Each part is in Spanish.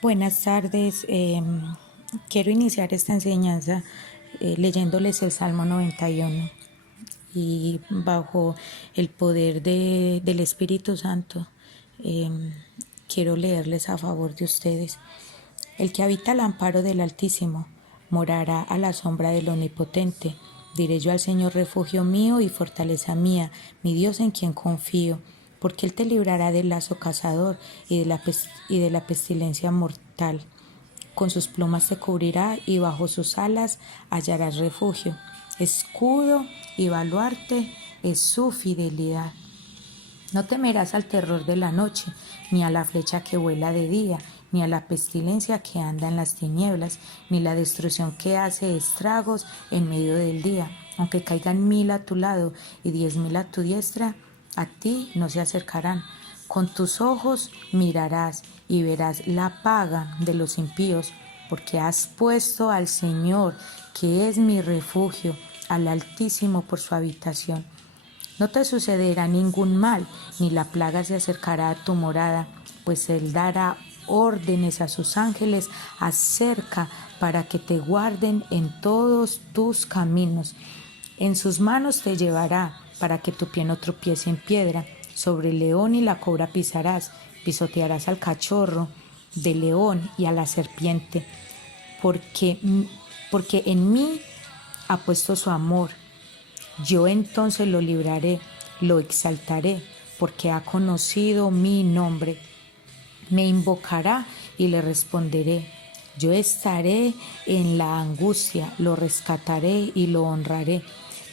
Buenas tardes. Quiero iniciar esta enseñanza leyéndoles el Salmo 91 y bajo el poder del Espíritu Santo quiero leerles a favor de ustedes. El que habita al amparo del Altísimo morará a la sombra del Omnipotente. Diré yo al Señor, refugio mío y fortaleza mía, mi Dios en quien confío, porque Él te librará del lazo cazador y de la pestilencia mortal. Con sus plumas te cubrirá y bajo sus alas hallarás refugio. Escudo y baluarte es su fidelidad. No temerás al terror de la noche, ni a la flecha que vuela de día, ni a la pestilencia que anda en las tinieblas, ni la destrucción que hace estragos en medio del día. Aunque caigan 1000 a tu lado y 10.000 a tu diestra, a ti no se acercarán. Con tus ojos mirarás y verás la paga de los impíos, porque has puesto al Señor, que es mi refugio, al Altísimo por su habitación. No te sucederá ningún mal, ni la plaga se acercará a tu morada, pues Él dará órdenes a sus ángeles acerca para que te guarden en todos tus caminos. En sus manos te llevará para que tu pie no tropiece en piedra. Sobre el león y la cobra pisarás, pisotearás al cachorro de león y a la serpiente, porque, porque en mí ha puesto su amor. Yo entonces lo libraré, lo exaltaré, porque ha conocido mi nombre. Me invocará y le responderé. Yo estaré en la angustia, lo rescataré y lo honraré.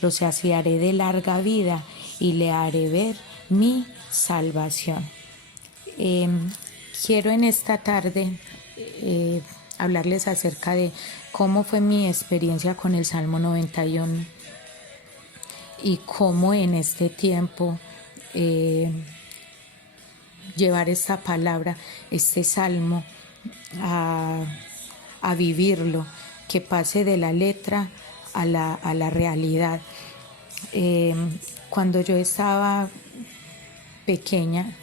Lo saciaré de larga vida y le haré ver mi salvación. Eh, Quiero en esta tarde hablarles acerca de cómo fue mi experiencia con el Salmo 91 y cómo en este tiempo llevar esta palabra, este salmo, a, a vivirlo, que pase de la letra a la realidad. Cuando yo estaba pequeña,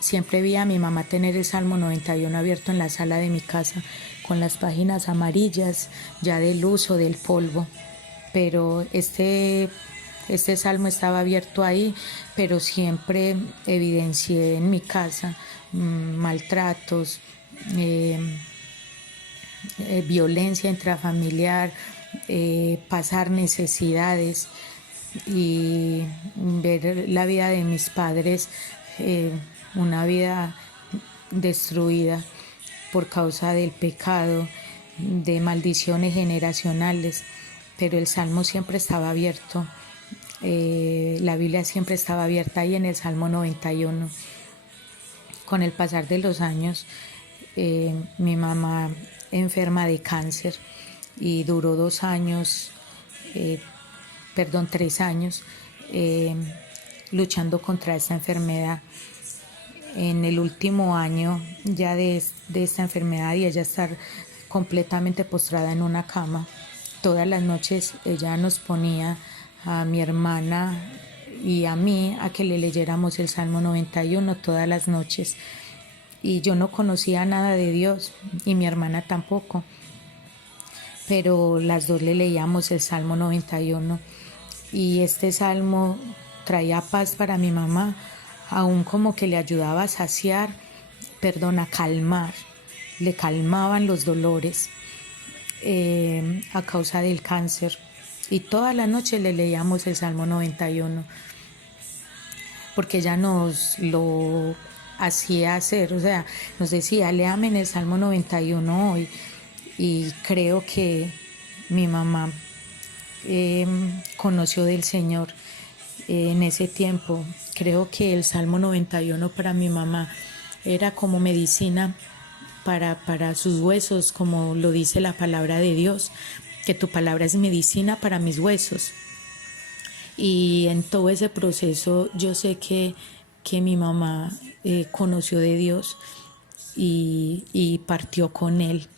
siempre vi a mi mamá tener el Salmo 91 abierto en la sala de mi casa, con las páginas amarillas ya del uso del polvo, pero este salmo estaba abierto ahí, pero siempre evidencié en mi casa maltratos, violencia intrafamiliar, pasar necesidades y ver la vida de mis padres, una vida destruida por causa del pecado, de maldiciones generacionales, pero el Salmo siempre estaba abierto, la Biblia siempre estaba abierta ahí en el Salmo 91. Con el pasar de los años, mi mamá enferma de cáncer y duró 2 años, 3 años, luchando contra esta enfermedad. En el último año ya de esta enfermedad y ella estar completamente postrada en una cama, todas las noches ella nos ponía a mi hermana y a mí a que le leyéramos el Salmo 91 todas las noches. Y yo no conocía nada de Dios y mi hermana tampoco, pero las dos le leíamos el Salmo 91 y este salmo traía paz para mi mamá, aún como que le ayudaba a saciar, a calmar, le calmaban los dolores a causa del cáncer. Y toda la noche le leíamos el Salmo 91 porque ella nos lo hacía hacer, o sea, nos decía, léame en el Salmo 91 hoy. Y creo que mi mamá conoció del Señor en ese tiempo. Creo que el Salmo 91 para mi mamá era como medicina para sus huesos, como lo dice la palabra de Dios, que tu palabra es medicina para mis huesos. Y en todo ese proceso yo sé que mi mamá conoció de Dios y partió con Él.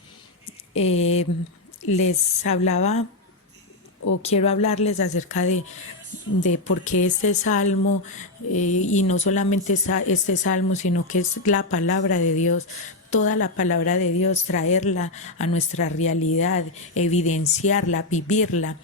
Les hablaba o quiero hablarles acerca de por qué este salmo, y no solamente este salmo, sino que es la palabra de Dios, toda la palabra de Dios, traerla a nuestra realidad, evidenciarla, vivirla.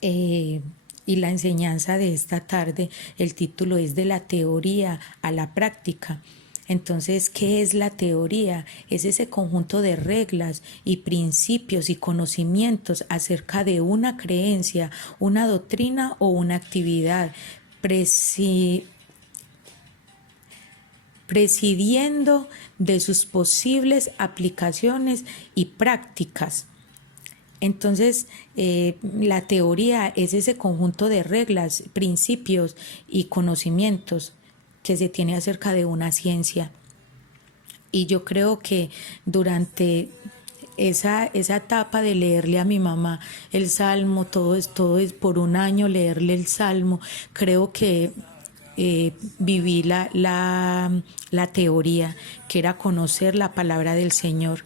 Y la enseñanza de esta tarde, el título es de la teoría a la práctica. Entonces, ¿qué es la teoría? Es ese conjunto de reglas y principios y conocimientos acerca de una creencia, una doctrina o una actividad, presidiendo de sus posibles aplicaciones y prácticas. Entonces, la teoría es ese conjunto de reglas, principios y conocimientos que se tiene acerca de una ciencia. Y yo creo que durante esa etapa de leerle a mi mamá el Salmo, todo es por un año leerle el Salmo, creo que viví la teoría, que era conocer la palabra del Señor.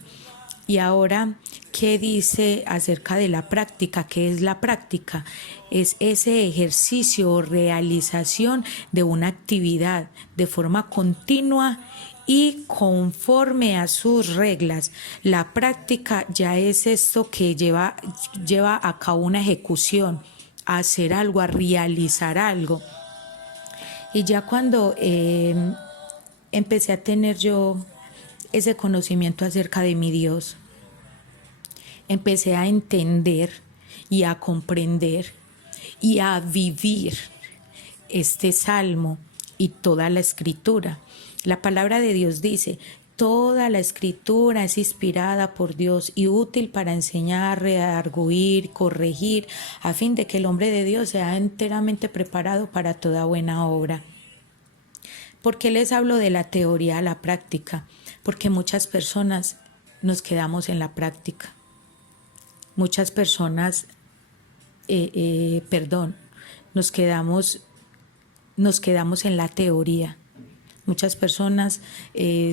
Y ahora, ¿qué dice acerca de la práctica? ¿Qué es la práctica? Es ese ejercicio o realización de una actividad de forma continua y conforme a sus reglas. La práctica ya es esto que lleva a cabo una ejecución, a hacer algo, a realizar algo. Y ya cuando empecé a tener yo ese conocimiento acerca de mi Dios, empecé a entender y a comprender y a vivir este salmo y toda la escritura. La palabra de Dios dice: toda la escritura es inspirada por Dios y útil para enseñar, redarguir, corregir, a fin de que el hombre de Dios sea enteramente preparado para toda buena obra. ¿Por qué les hablo de la teoría a la práctica? Porque muchas personas nos quedamos en la práctica. Muchas personas, nos quedamos en la teoría. Muchas personas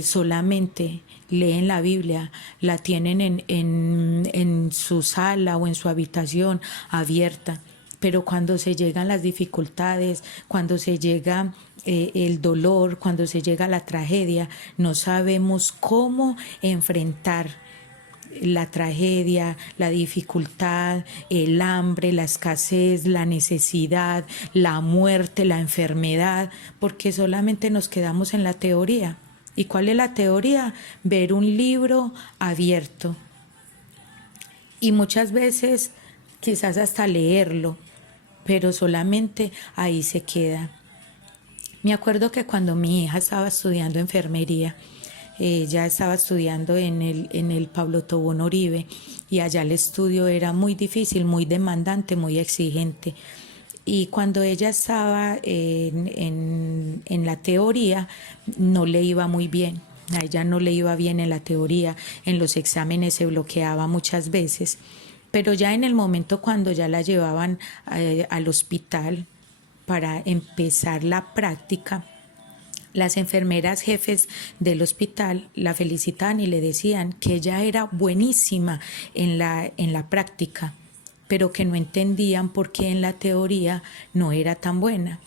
solamente leen la Biblia, la tienen en su sala o en su habitación abierta, pero cuando se llegan las dificultades, cuando se llega el dolor, cuando se llega la tragedia, no sabemos cómo enfrentar la tragedia, la dificultad, el hambre, la escasez, la necesidad, la muerte, la enfermedad, porque solamente nos quedamos en la teoría. ¿Y cuál es la teoría? Ver un libro abierto. Y muchas veces quizás hasta leerlo, pero solamente ahí se queda. Me acuerdo que cuando mi hija estaba estudiando enfermería, ella estaba estudiando en el Pablo Tobón Uribe, y allá el estudio era muy difícil, muy demandante, muy exigente. Y cuando ella estaba en la teoría, no le iba muy bien. A ella no le iba bien en la teoría, en los exámenes se bloqueaba muchas veces. Pero ya en el momento cuando ya la llevaban al hospital para empezar la práctica, las enfermeras jefes del hospital la felicitaban y le decían que ella era buenísima en la práctica, pero que no entendían por qué en la teoría no era tan buena.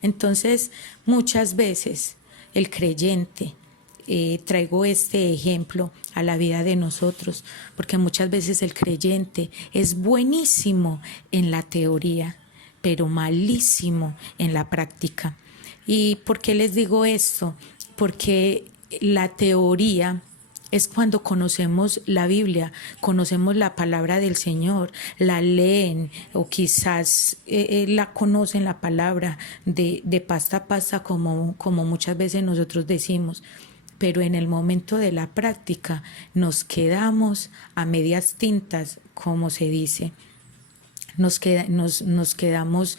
Entonces, muchas veces el creyente, traigo este ejemplo a la vida de nosotros, porque muchas veces el creyente es buenísimo en la teoría, pero malísimo en la práctica. ¿Y por qué les digo esto? Porque la teoría es cuando conocemos la Biblia, conocemos la palabra del Señor, la leen o quizás la conocen la palabra de pasta a pasta, como muchas veces nosotros decimos. Pero en el momento de la práctica nos quedamos a medias tintas, como se dice. Nos quedamos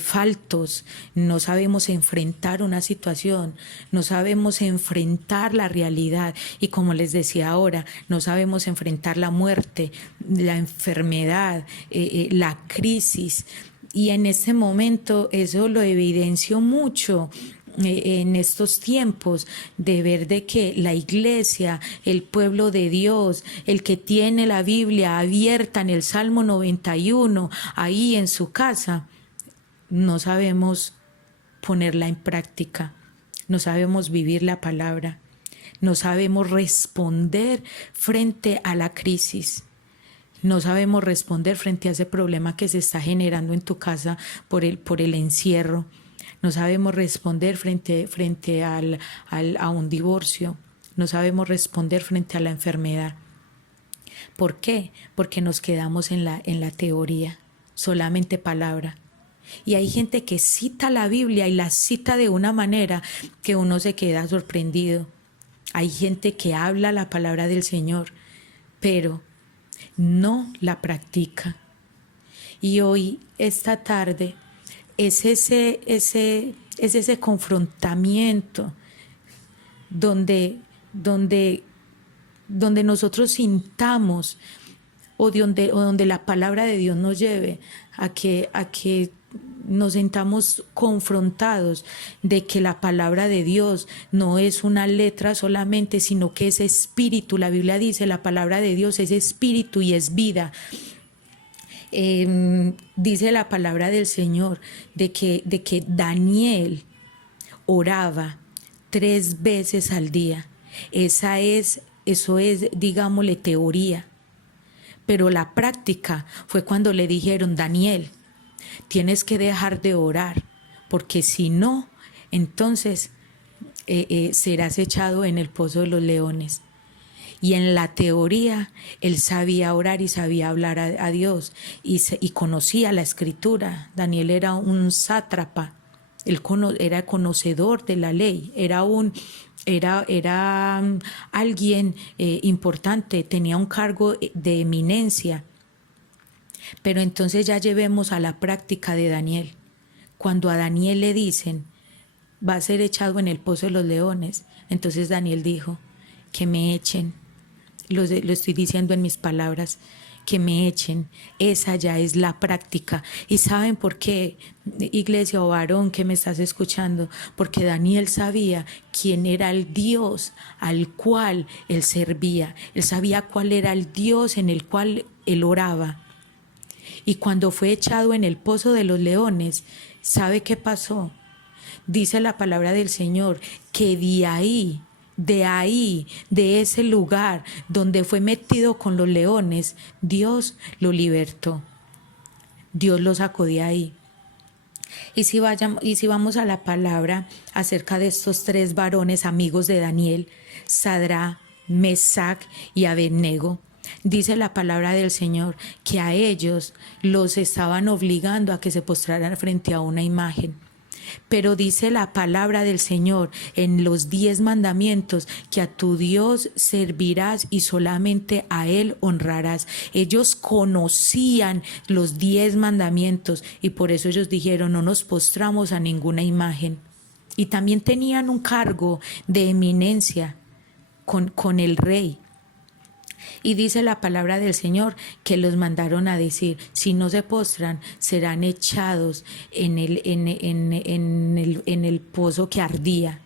faltos, no sabemos enfrentar una situación, no sabemos enfrentar la realidad, y como les decía ahora, no sabemos enfrentar la muerte, la enfermedad, la crisis. Y en este momento eso lo evidencio mucho en estos tiempos, de ver de que la iglesia, el pueblo de Dios, el que tiene la Biblia abierta en el Salmo 91, ahí en su casa, no sabemos ponerla en práctica, no sabemos vivir la palabra, no sabemos responder frente a la crisis. No sabemos responder frente a ese problema que se está generando en tu casa por el encierro. No sabemos responder frente a un divorcio. No sabemos responder frente a la enfermedad. ¿Por qué? Porque nos quedamos en la teoría, solamente palabra. Y hay gente que cita la Biblia y la cita de una manera que uno se queda sorprendido. Hay gente que habla la palabra del Señor, pero no la practica. Y hoy, esta tarde, es ese confrontamiento donde nosotros sintamos o donde la palabra de Dios nos lleve a que nos sintamos confrontados de que la palabra de Dios no es una letra solamente, sino que es espíritu. La Biblia dice, la palabra de Dios es espíritu y es vida. Dice la palabra del Señor de que Daniel oraba 3 veces al día. Eso es, digámosle, teoría. Pero la práctica fue cuando le dijeron, Daniel, tienes que dejar de orar, porque si no, entonces serás echado en el pozo de los leones. Y en la teoría, él sabía orar y sabía hablar a Dios y conocía la escritura. Daniel era un sátrapa, él era conocedor de la ley, era alguien importante, tenía un cargo de eminencia. Pero entonces ya llevemos a la práctica de Daniel. Cuando a Daniel le dicen, va a ser echado en el pozo de los leones, entonces Daniel dijo, que me echen. Lo estoy diciendo en mis palabras, que me echen. Esa ya es la práctica. ¿Y saben por qué, iglesia o varón que me estás escuchando? Porque Daniel sabía quién era el Dios al cual él servía. Él sabía cuál era el Dios en el cual él oraba. Y cuando fue echado en el pozo de los leones, ¿sabe qué pasó? Dice la palabra del Señor que de ese lugar donde fue metido con los leones, Dios lo libertó. Dios lo sacó de ahí. Y si vamos a la palabra acerca de estos 3 varones amigos de Daniel, Sadrach, Mesach y Abednego, dice la palabra del Señor que a ellos los estaban obligando a que se postraran frente a una imagen. Pero dice la palabra del Señor en los 10 mandamientos que a tu Dios servirás y solamente a Él honrarás. Ellos conocían los 10 mandamientos y por eso ellos dijeron, no nos postramos a ninguna imagen. Y también tenían un cargo de eminencia con el rey. Y dice la palabra del Señor que los mandaron a decir, si no se postran, serán echados en el pozo que ardía.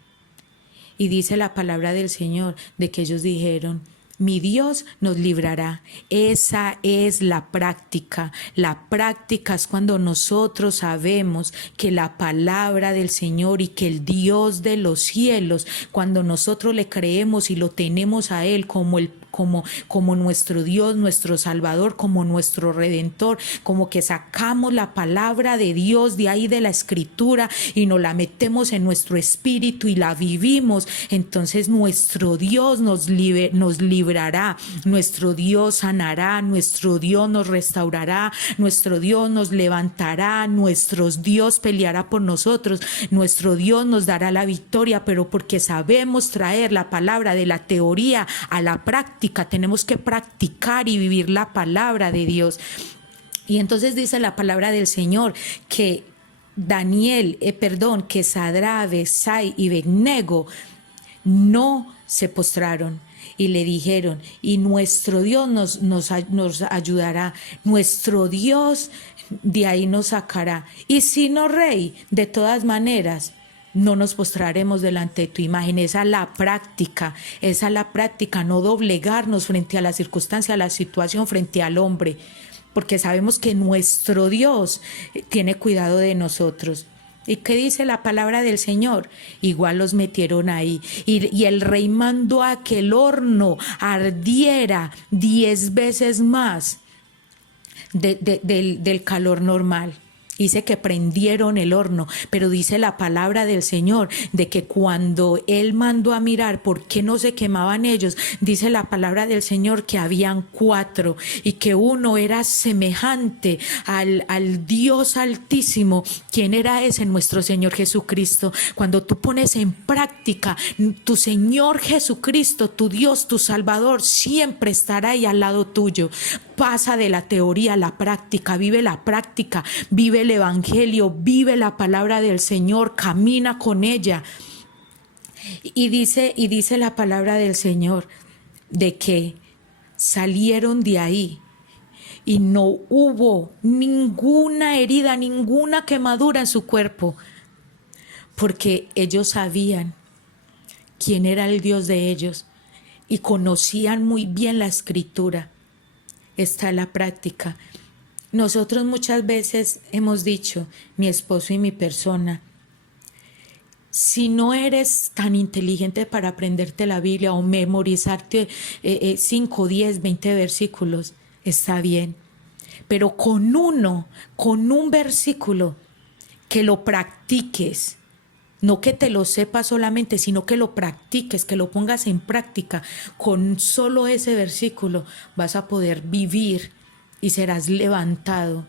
Y dice la palabra del Señor de que ellos dijeron, mi Dios nos librará. Esa es la práctica. La práctica es cuando nosotros sabemos que la palabra del Señor y que el Dios de los cielos, cuando nosotros le creemos y lo tenemos a Él como nuestro Dios, nuestro Salvador, como nuestro Redentor, como que sacamos la palabra de Dios de ahí de la Escritura y nos la metemos en nuestro espíritu y la vivimos, entonces nuestro Dios nos librará, nuestro Dios sanará, nuestro Dios nos restaurará, nuestro Dios nos levantará, nuestro Dios peleará por nosotros, nuestro Dios nos dará la victoria, pero porque sabemos traer la palabra de la teoría a la práctica, tenemos que practicar y vivir la palabra de Dios. Y entonces dice la palabra del Señor que que Sadrach, Mesach y Abednego no se postraron y le dijeron, y nuestro Dios nos ayudará, nuestro Dios de ahí nos sacará, y si no, rey, de todas maneras no nos postraremos delante de tu imagen. Esa es la práctica, no doblegarnos frente a la circunstancia, a la situación, frente al hombre, porque sabemos que nuestro Dios tiene cuidado de nosotros. ¿Y qué dice la palabra del Señor? Igual los metieron ahí. Y el rey mandó a que el horno ardiera 10 veces más del calor normal. Dice que prendieron el horno, pero dice la palabra del Señor de que cuando Él mandó a mirar por qué no se quemaban ellos, dice la palabra del Señor que habían 4 y que uno era semejante al Dios Altísimo. ¿Quién era ese? Nuestro Señor Jesucristo. Cuando tú pones en práctica, tu Señor Jesucristo, tu Dios, tu Salvador, siempre estará ahí al lado tuyo. Pasa de la teoría a la práctica, vive la práctica, vive el evangelio, vive la palabra del Señor, camina con ella. Y dice la palabra del Señor de que salieron de ahí y no hubo ninguna herida, ninguna quemadura en su cuerpo, porque ellos sabían quién era el Dios de ellos y conocían muy bien la Escritura. Está la práctica. Nosotros muchas veces hemos dicho, mi esposo y mi persona, si no eres tan inteligente para aprenderte la Biblia o memorizarte 5, 10, 20 versículos, está bien. Pero con un versículo, que lo practiques, no que te lo sepas solamente, sino que lo practiques, que lo pongas en práctica. Con solo ese versículo vas a poder vivir y serás levantado.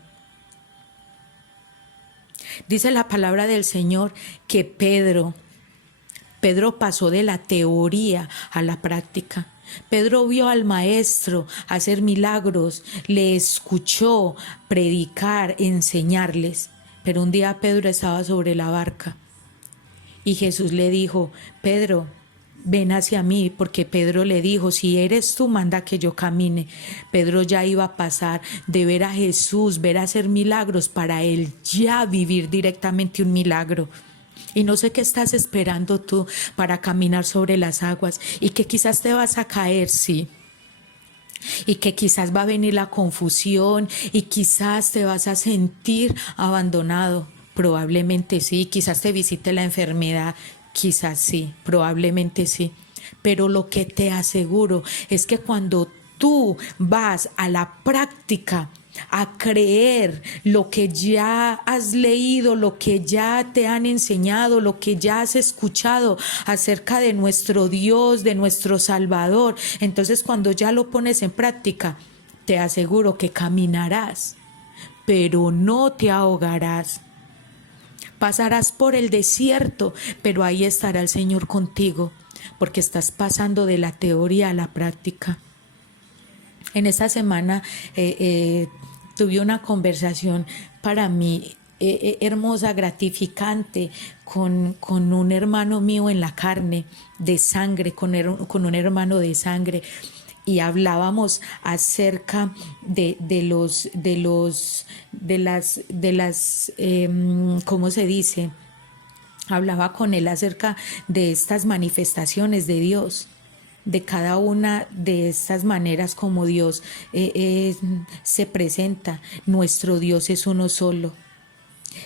Dice la palabra del Señor que Pedro pasó de la teoría a la práctica. Pedro vio al maestro hacer milagros, le escuchó predicar, enseñarles. Pero un día Pedro estaba sobre la barca y Jesús le dijo, Pedro, ven hacia mí, porque Pedro le dijo, si eres tú, manda que yo camine. Pedro ya iba a pasar de ver a Jesús, ver hacer milagros, para él ya vivir directamente un milagro. Y no sé qué estás esperando tú para caminar sobre las aguas, y que quizás te vas a caer, sí. Y que quizás va a venir la confusión y quizás te vas a sentir abandonado. Probablemente sí, quizás te visite la enfermedad, quizás sí, probablemente sí. Pero lo que te aseguro es que cuando tú vas a la práctica, a creer lo que ya has leído, lo que ya te han enseñado, lo que ya has escuchado acerca de nuestro Dios, de nuestro Salvador, entonces cuando ya lo pones en práctica, te aseguro que caminarás, pero no te ahogarás. Pasarás por el desierto, pero ahí estará el Señor contigo, porque estás pasando de la teoría a la práctica. En esta semana tuve una conversación para mí hermosa, gratificante, con un hermano mío en la carne, de sangre, con un hermano de sangre. Y hablábamos acerca de las ¿cómo se dice? Hablaba con él acerca de estas manifestaciones de Dios, de cada una de estas maneras como Dios se presenta. Nuestro Dios es uno solo.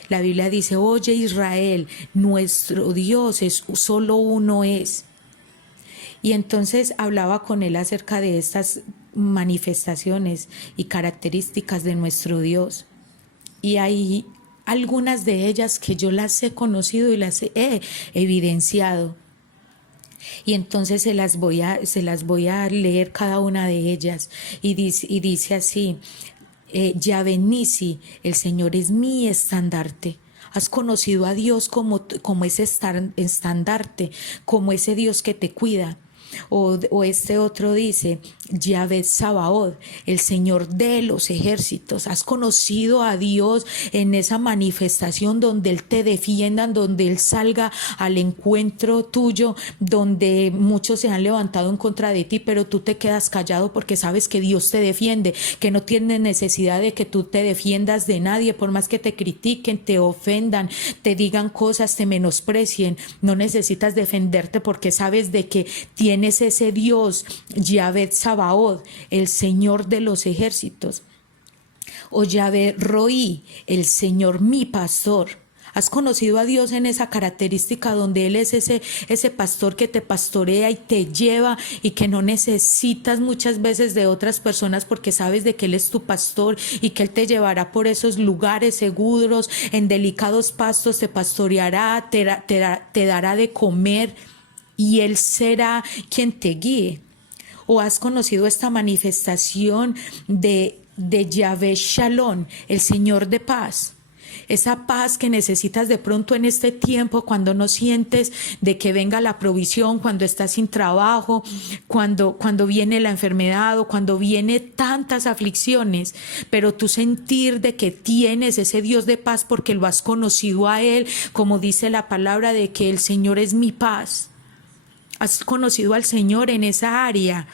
La Biblia dice, oye Israel, nuestro Dios es solo uno es. Y entonces hablaba con él acerca de estas manifestaciones y características de nuestro Dios. Y hay algunas de ellas que yo las he conocido y las he evidenciado. Y entonces se las voy a leer cada una de ellas. Y dice así, Yahvé Nisi, el Señor es mi estandarte. Has conocido a Dios como ese estandarte, como ese Dios que te cuida. O este otro dice, Yahvé Sabaoth, el Señor de los ejércitos. Has conocido a Dios en esa manifestación donde Él te defienda, donde Él salga al encuentro tuyo, donde muchos se han levantado en contra de ti, pero tú te quedas callado porque sabes que Dios te defiende, que no tienes necesidad de que tú te defiendas de nadie, por más que te critiquen, te ofendan, te digan cosas, te menosprecien. No necesitas defenderte porque sabes de que tienes ese Dios, Yahvé Sabaoth, el Señor de los ejércitos. O Yahvé Roí, el Señor mi pastor. ¿Has conocido a Dios en esa característica donde Él es ese pastor que te pastorea y te lleva y que no necesitas muchas veces de otras personas porque sabes de que Él es tu pastor y que Él te llevará por esos lugares seguros, en delicados pastos, te pastoreará, te dará de comer y Él será quien te guíe? ¿O has conocido esta manifestación de Yahvé Shalom, el Señor de paz? Esa paz que necesitas de pronto en este tiempo, cuando no sientes de que venga la provisión, cuando estás sin trabajo, cuando viene la enfermedad o cuando viene tantas aflicciones, pero tú sentir de que tienes ese Dios de paz porque lo has conocido a Él, como dice la palabra de que el Señor es mi paz. Has conocido al Señor en esa área.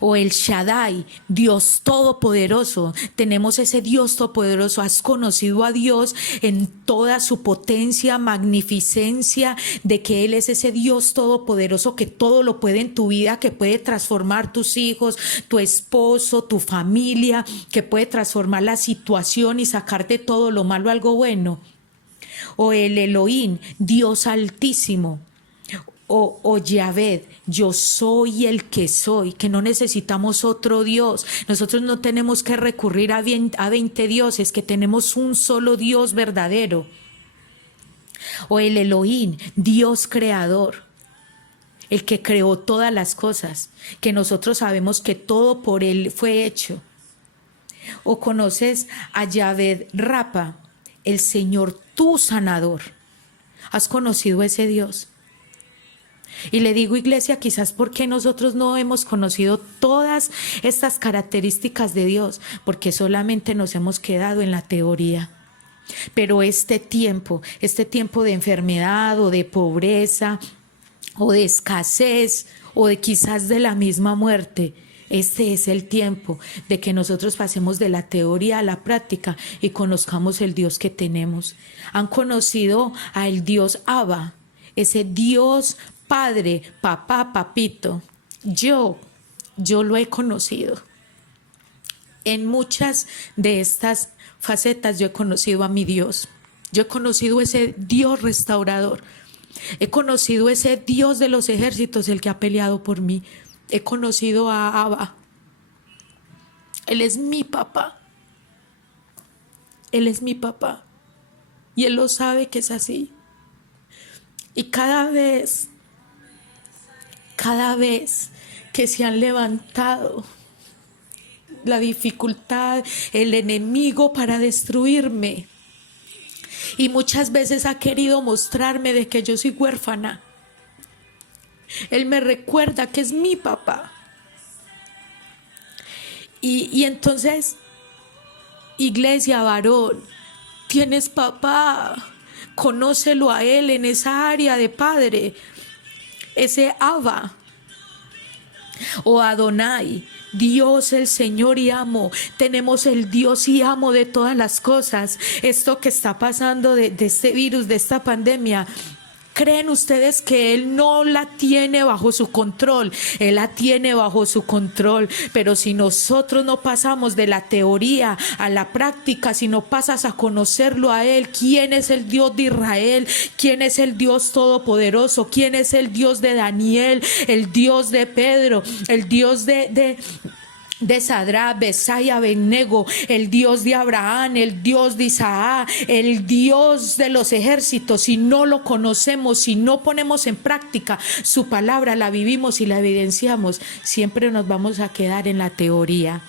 O el Shaddai, Dios Todopoderoso. Tenemos ese Dios Todopoderoso. Has conocido a Dios en toda su potencia, magnificencia, de que Él es ese Dios Todopoderoso que todo lo puede en tu vida, que puede transformar tus hijos, tu esposo, tu familia, que puede transformar la situación y sacarte todo lo malo algo bueno. O el Elohim, Dios Altísimo. O Yahvé, yo soy el que soy, que no necesitamos otro Dios. Nosotros no tenemos que recurrir a 20 dioses, que tenemos un solo Dios verdadero. O el Elohim, Dios creador, el que creó todas las cosas, que nosotros sabemos que todo por Él fue hecho. O conoces a Yahvé Rapa, el Señor tu sanador. ¿Has conocido a ese Dios? Y le digo, iglesia, quizás porque nosotros no hemos conocido todas estas características de Dios, porque solamente nos hemos quedado en la teoría. Pero este tiempo de enfermedad o de pobreza o de escasez o de quizás de la misma muerte, este es el tiempo de que nosotros pasemos de la teoría a la práctica y conozcamos el Dios que tenemos. Han conocido al Dios Abba, ese Dios Padre, papá, papito. Yo lo he conocido. En muchas de estas facetas yo he conocido a mi Dios. Yo he conocido ese Dios restaurador. He conocido ese Dios de los ejércitos, el que ha peleado por mí. He conocido a Abba. Él es mi papá. Él es mi papá. Y Él lo sabe que es así. Y cada vez que se han levantado la dificultad, el enemigo para destruirme, y muchas veces ha querido mostrarme de que yo soy huérfana, Él me recuerda que es mi papá. Y entonces, iglesia, varón, tienes papá, conócelo a Él en esa área de padre, ese Abba o Adonai, Dios el Señor y amo. Tenemos el Dios y amo de todas las cosas. Esto que está pasando de este virus, de esta pandemia, ¿creen ustedes que Él no la tiene bajo su control? Él la tiene bajo su control, pero si nosotros no pasamos de la teoría a la práctica, si no pasas a conocerlo a Él, quién es el Dios de Israel, quién es el Dios todopoderoso, quién es el Dios de Daniel, el Dios de Pedro, el Dios de Sadrach, Mesach y Abednego, el Dios de Abraham, el Dios de Isaac, el Dios de los ejércitos. Si no lo conocemos, si no ponemos en práctica su palabra, la vivimos y la evidenciamos, siempre nos vamos a quedar en la teoría.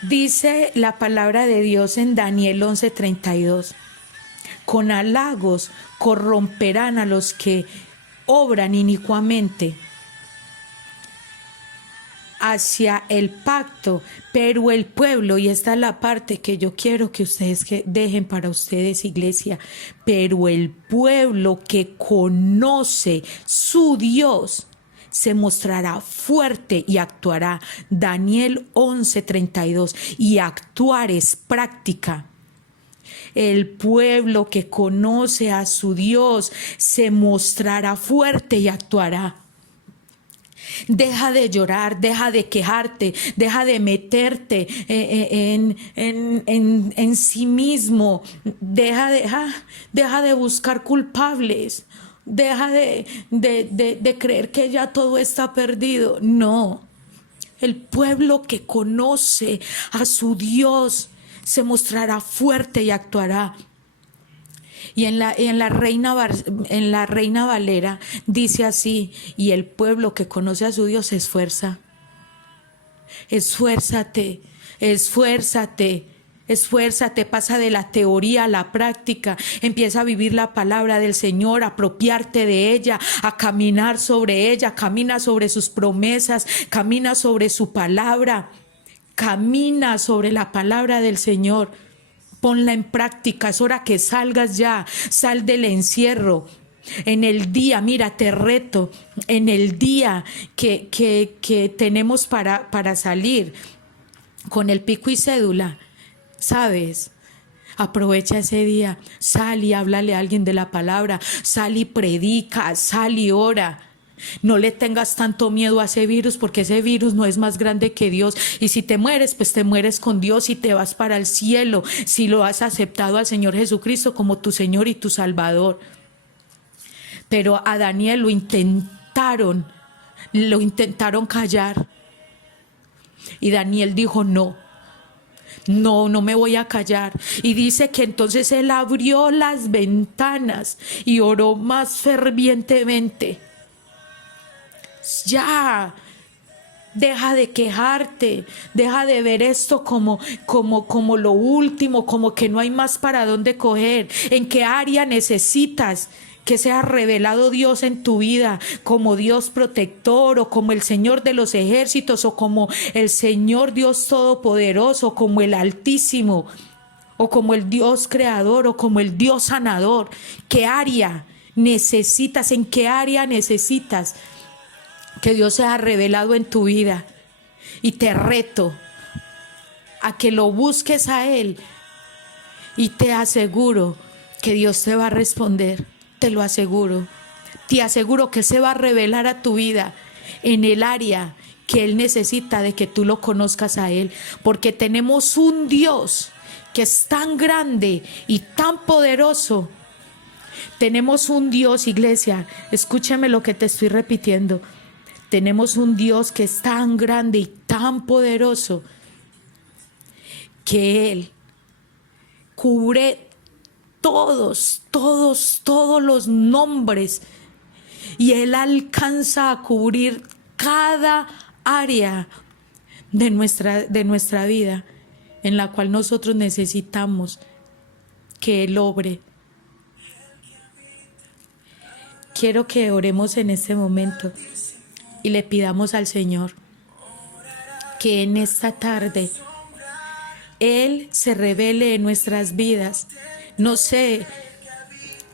Dice la palabra de Dios en Daniel 11:32: con halagos corromperán a los que obran inicuamente hacia el pacto, pero el pueblo, y esta es la parte que yo quiero que ustedes dejen para ustedes, iglesia, pero el pueblo que conoce su Dios se mostrará fuerte y actuará. Daniel 11:32, y actuar es práctica. El pueblo que conoce a su Dios se mostrará fuerte y actuará. Deja de llorar, deja de quejarte, deja de meterte en sí mismo, deja de buscar culpables, deja de creer que ya todo está perdido. No, el pueblo que conoce a su Dios se mostrará fuerte y actuará. Y en la Reina Valera dice así: y el pueblo que conoce a su Dios se esfuerza. Esfuérzate, esfuérzate, esfuérzate, pasa de la teoría a la práctica, empieza a vivir la palabra del Señor, a apropiarte de ella, a caminar sobre ella, camina sobre sus promesas, camina sobre su palabra, camina sobre la palabra del Señor. Ponla en práctica, es hora que salgas ya, sal del encierro. En el día, mira, te reto, en el día que tenemos para salir con el pico y cédula, ¿sabes? Aprovecha ese día, sal y háblale a alguien de la palabra, sal y predica, sal y ora. No le tengas tanto miedo a ese virus, porque ese virus no es más grande que Dios. Y si te mueres, pues te mueres con Dios y te vas para el cielo, si lo has aceptado al Señor Jesucristo como tu Señor y tu Salvador. Pero a Daniel lo intentaron callar. Y Daniel dijo: no me voy a callar. Y dice que entonces él abrió las ventanas y oró más fervientemente. Ya, deja de quejarte, deja de ver esto como lo último, como que no hay más para dónde coger. ¿En qué área necesitas que sea revelado Dios en tu vida, como Dios protector, o como el Señor de los ejércitos, o como el Señor Dios todopoderoso, como el Altísimo, o como el Dios creador, o como el Dios sanador? ¿Qué área necesitas? ¿En qué área necesitas que Dios sea revelado en tu vida? Y te reto a que lo busques a Él, y te aseguro que Dios te va a responder. Te lo aseguro. Te aseguro que se va a revelar a tu vida en el área que Él necesita de que tú lo conozcas a Él, porque tenemos un Dios que es tan grande y tan poderoso. Tenemos un Dios, iglesia, escúchame lo que te estoy repitiendo. Tenemos un Dios que es tan grande y tan poderoso que Él cubre todos los nombres, y Él alcanza a cubrir cada área de nuestra vida en la cual nosotros necesitamos que Él obre. Quiero que oremos en este momento y le pidamos al Señor que en esta tarde Él se revele en nuestras vidas. No sé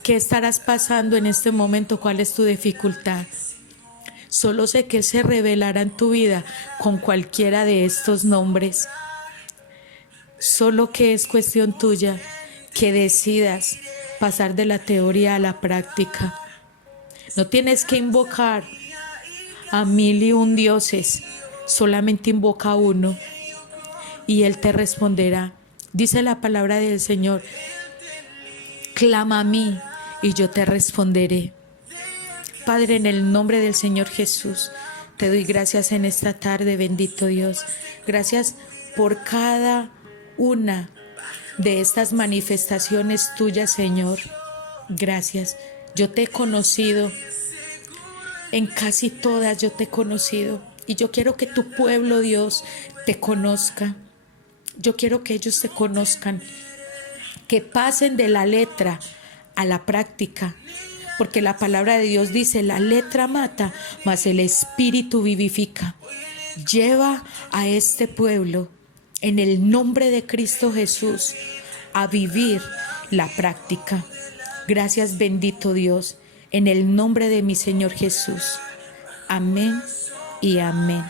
qué estarás pasando en este momento, cuál es tu dificultad. Solo sé que Él se revelará en tu vida con cualquiera de estos nombres. Solo que es cuestión tuya que decidas pasar de la teoría a la práctica. No tienes que invocar a 1001 dioses, solamente invoca a uno y Él te responderá. Dice la palabra del Señor: clama a mí y yo te responderé. Padre, en el nombre del Señor Jesús, te doy gracias en esta tarde, bendito Dios. Gracias por cada una de estas manifestaciones tuyas, Señor. Gracias. Yo te he conocido, en casi todas yo te he conocido, y yo quiero que tu pueblo, Dios, te conozca. Yo quiero que ellos te conozcan, que pasen de la letra a la práctica, porque la palabra de Dios dice: la letra mata, mas el espíritu vivifica. Lleva a este pueblo, en el nombre de Cristo Jesús, a vivir la práctica. Gracias, bendito Dios, en el nombre de mi Señor Jesús. Amén y amén.